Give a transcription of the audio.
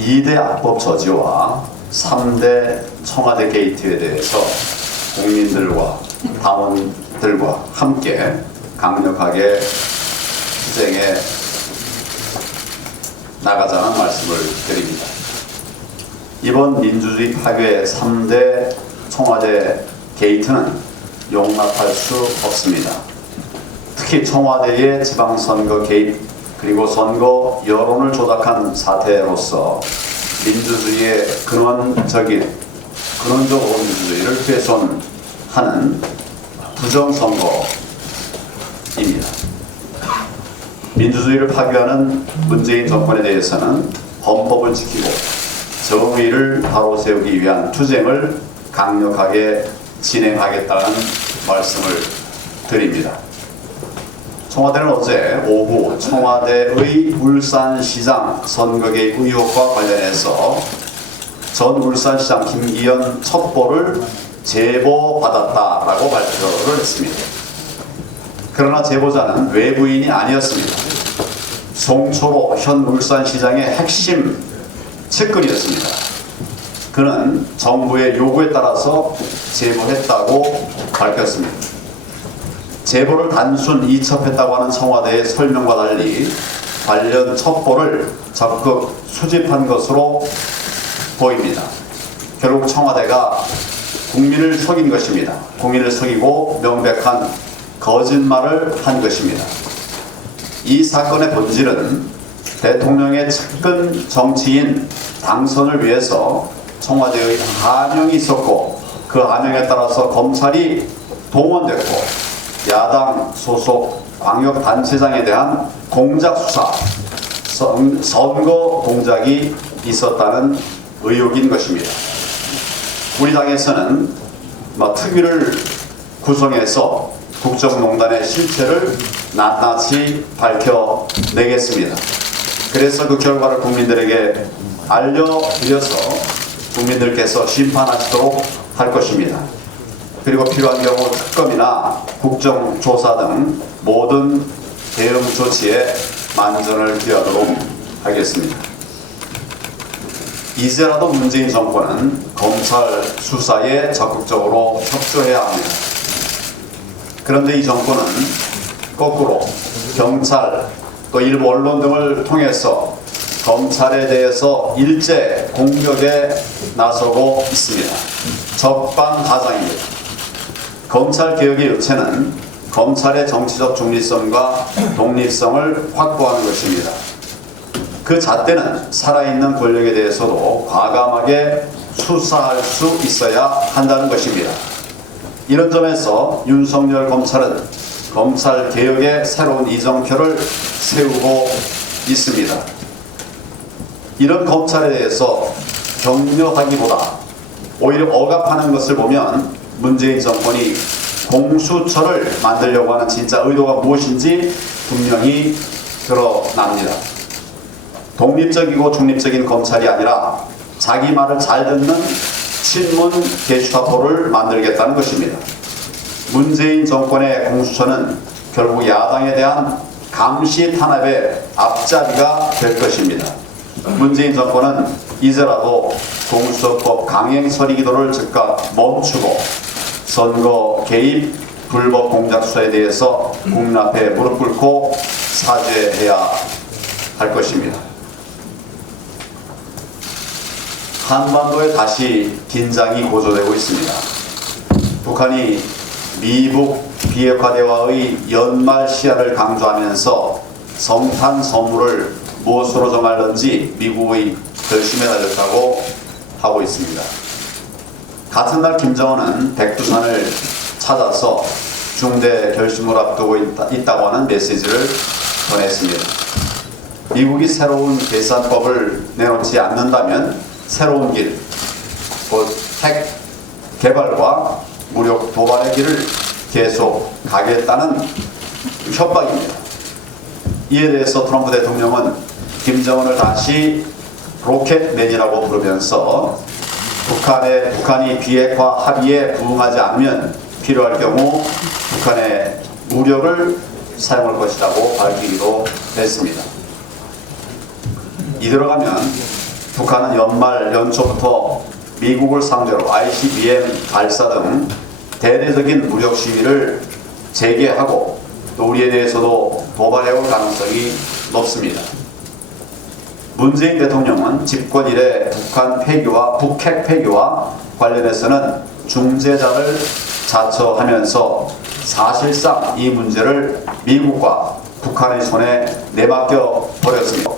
2대 악법 저지와 3대 청와대 게이트에 대해서 국민들과 당원들과 함께 강력하게 투쟁해 나가자는 말씀을 드립니다. 이번 민주주의 파괴의 3대 청와대 게이트는 용납할 수 없습니다. 특히 청와대의 지방선거 개입 그리고 선거 여론을 조작한 사태로서 민주주의의 근원적으로 민주주의를 훼손하는 부정선거입니다. 민주주의를 파괴하는 문재인 정권에 대해서는 헌법을 지키고 정의를 바로 세우기 위한 투쟁을 강력하게 진행하겠다는 말씀을 드립니다. 청와대는 어제 오후 청와대의 울산시장 선거 개입 의혹과 관련해서 전 울산시장 김기현 첩보를 제보받았다라고 발표를 했습니다. 그러나 제보자는 외부인이 아니었습니다. 송초로 현 울산시장의 핵심 측근이었습니다. 그는 정부의 요구에 따라서 제보했다고 밝혔습니다. 제보를 단순 이첩했다고 하는 청와대의 설명과 달리 관련 첩보를 적극 수집한 것으로 보입니다. 결국 청와대가 국민을 속인 것입니다. 국민을 속이고 명백한 거짓말을 한 것입니다. 이 사건의 본질은 대통령의 측근 정치인 당선을 위해서 청와대의 하명이 있었고 그 하명에 따라서 검찰이 동원됐고 야당 소속 광역단체장에 대한 공작 수사, 선거 공작이 있었다는 의혹인 것입니다. 우리 당에서는 특위를 구성해서 국정농단의 실체를 낱낱이 밝혀내겠습니다. 그래서 그 결과를 국민들에게 알려드려서 국민들께서 심판하시도록 할 것입니다. 그리고 필요한 경우 특검이나 국정조사 등 모든 대응 조치에 만전을 기하도록 하겠습니다. 이제라도 문재인 정권은 검찰 수사에 적극적으로 협조해야 합니다. 그런데 이 정권은 거꾸로 경찰 또 일부 언론 등을 통해서 검찰에 대해서 일제 공격에 나서고 있습니다. 적반하장입니다. 검찰개혁의 요체는 검찰의 정치적 중립성과 독립성을 확보하는 것입니다. 그 잣대는 살아있는 권력에 대해서도 과감하게 수사할 수 있어야 한다는 것입니다. 이런 점에서 윤석열 검찰은 검찰개혁의 새로운 이정표를 세우고 있습니다. 이런 검찰에 대해서 격려하기보다 오히려 억압하는 것을 보면 문재인 정권이 공수처를 만들려고 하는 진짜 의도가 무엇인지 분명히 드러납니다. 독립적이고 중립적인 검찰이 아니라 자기 말을 잘 듣는 친문 게슈타포를 만들겠다는 것입니다. 문재인 정권의 공수처는 결국 야당에 대한 감시 탄압의 앞잡이가 될 것입니다. 문재인 정권은 이제라도 공수처법 강행 처리 기도를 즉각 멈추고 선거 개입 불법 공작 수사에 대해서 국민 앞에 무릎 꿇고 사죄해야 할 것입니다. 한반도에 다시 긴장이 고조되고 있습니다. 북한이 미북 비핵화 대화의 연말 시한을 강조하면서 성탄 선물을 무엇으로 정할는지 미국의 결심에 달렸다고 하고 있습니다. 같은 날 김정은은 백두산을 찾아서 중대 결심을 앞두고 있다고 하는 메시지를 전했습니다. 미국이 새로운 계산법을 내놓지 않는다면 새로운 길, 곧 핵 개발과 무력 도발의 길을 계속 가겠다는 협박입니다. 이에 대해서 트럼프 대통령은 김정은을 다시 로켓맨이라고 부르면서 북한이 비핵화 합의에 부응하지 않으면 필요할 경우 북한의 무력을 사용할 것이라고 밝히기도 했습니다. 이대로 가면 북한은 연말 연초부터 미국을 상대로 ICBM 발사 등 대대적인 무력 시위를 재개하고 또 우리에 대해서도 도발해올 가능성이 높습니다. 문재인 대통령은 집권 이래 북한 폐기와 북핵 폐기와 관련해서는 중재자를 자처하면서 사실상 이 문제를 미국과 북한의 손에 내맡겨 버렸습니다.